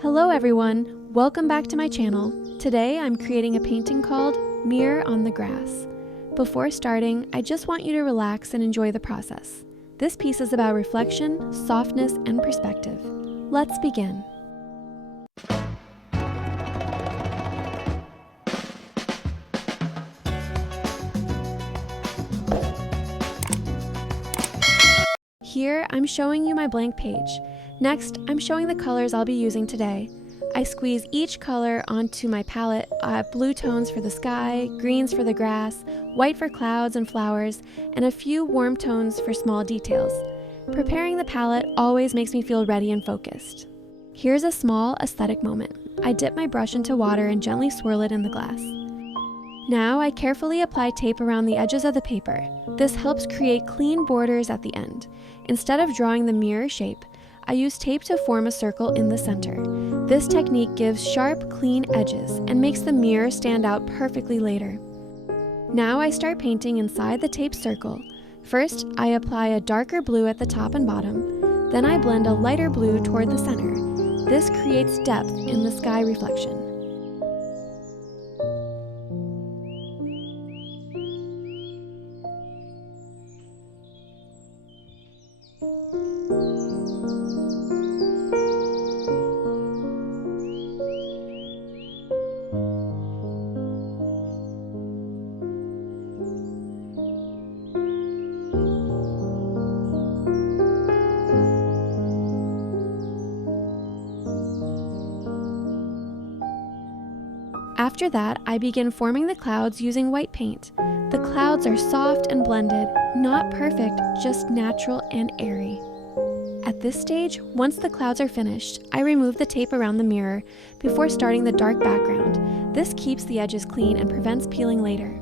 Hello everyone, welcome back to my channel. Today I'm creating a painting called Mirror on the Grass. Before starting, I just want you to relax and enjoy the process. This piece is about reflection, softness, and perspective. Let's begin. Here, I'm showing you my blank page. Next, I'm showing the colors I'll be using today. I squeeze each color onto my palette, blue tones for the sky, greens for the grass, white for clouds and flowers, and a few warm tones for small details. Preparing the palette always makes me feel ready and focused. Here's a small aesthetic moment. I dip my brush into water and gently swirl it in the glass. Now I carefully apply tape around the edges of the paper. This helps create clean borders at the end. Instead of drawing the mirror shape, I use tape to form a circle in the center. This technique gives sharp, clean edges and makes the mirror stand out perfectly later. Now I start painting inside the tape circle. First, I apply a darker blue at the top and bottom. Then I blend a lighter blue toward the center. This creates depth in the sky reflection. After that, I begin forming the clouds using white paint. The clouds are soft and blended, not perfect, just natural and airy. At this stage, once the clouds are finished, I remove the tape around the mirror before starting the dark background. This keeps the edges clean and prevents peeling later.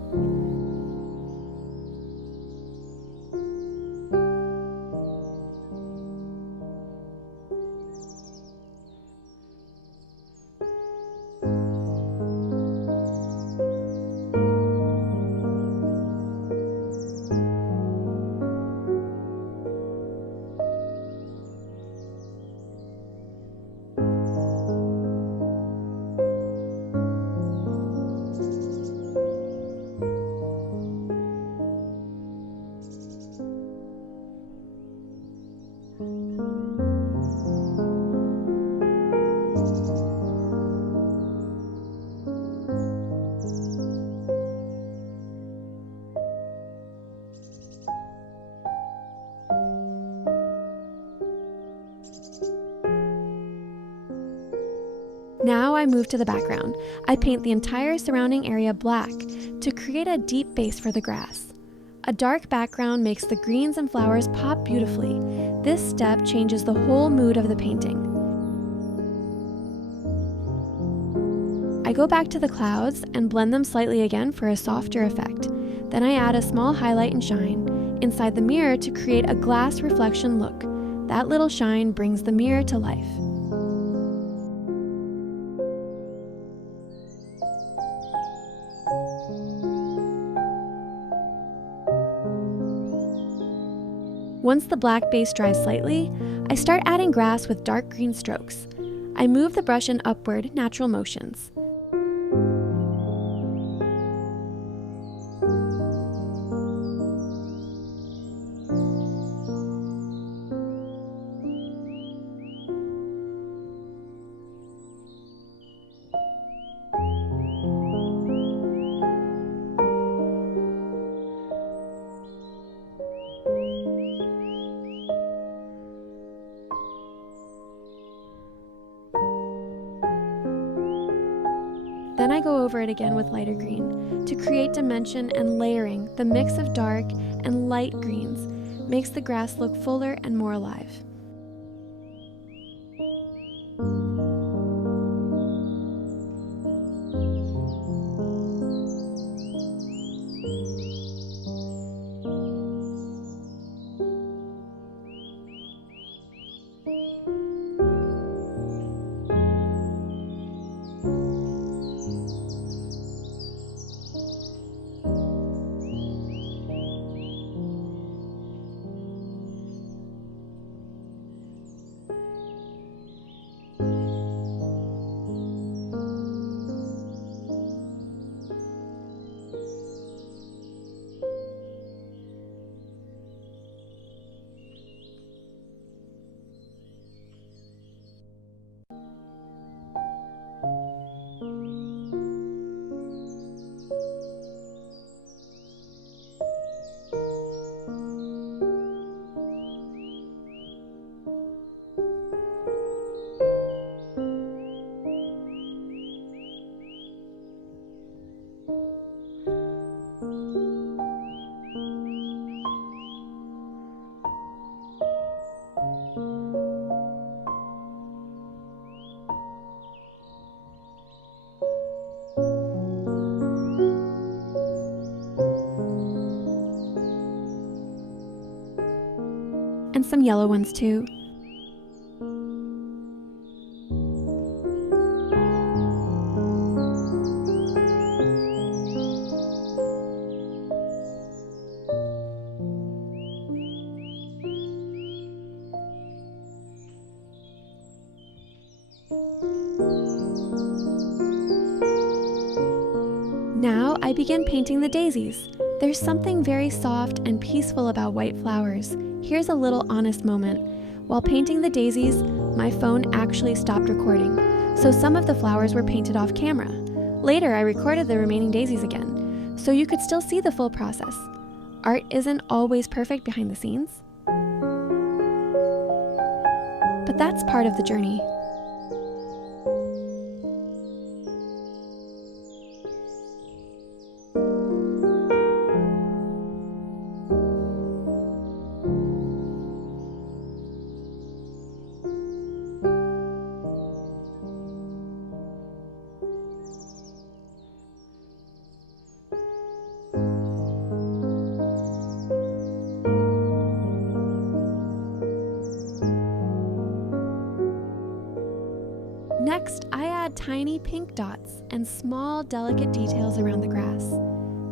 Now I move to the background. I paint the entire surrounding area black to create a deep base for the grass. A dark background makes the greens and flowers pop beautifully. This step changes the whole mood of the painting. I go back to the clouds and blend them slightly again for a softer effect. Then I add a small highlight and shine inside the mirror to create a glass reflection look. That little shine brings the mirror to life. Once the black base dries slightly, I start adding grass with dark green strokes. I move the brush in upward, natural motions. Then I go over it again with lighter green. To create dimension and layering, the mix of dark and light greens makes the grass look fuller and more alive. some yellow ones too. Now I begin painting the daisies. There's something very soft and peaceful about white flowers. Here's a little honest moment. While painting the daisies, my phone actually stopped recording, so some of the flowers were painted off camera. Later, I recorded the remaining daisies again, so you could still see the full process. Art isn't always perfect behind the scenes, but that's part of the journey. Next, I add tiny pink dots and small, delicate details around the grass.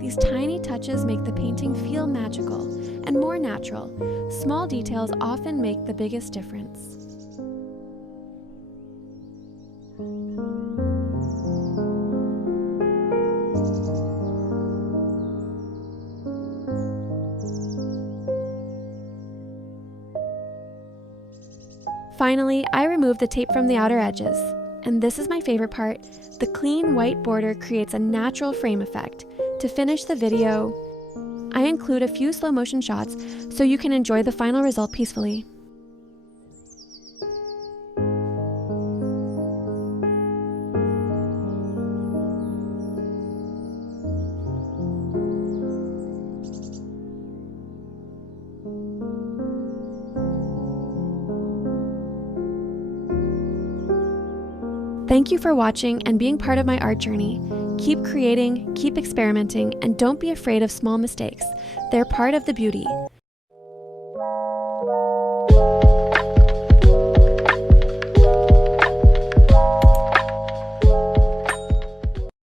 These tiny touches make the painting feel magical and more natural. Small details often make the biggest difference. Finally, I remove the tape from the outer edges. And this is my favorite part. The clean white border creates a natural frame effect. To finish the video, I include a few slow motion shots so you can enjoy the final result peacefully. Thank you for watching and being part of my art journey. Keep creating, keep experimenting, and don't be afraid of small mistakes. They're part of the beauty.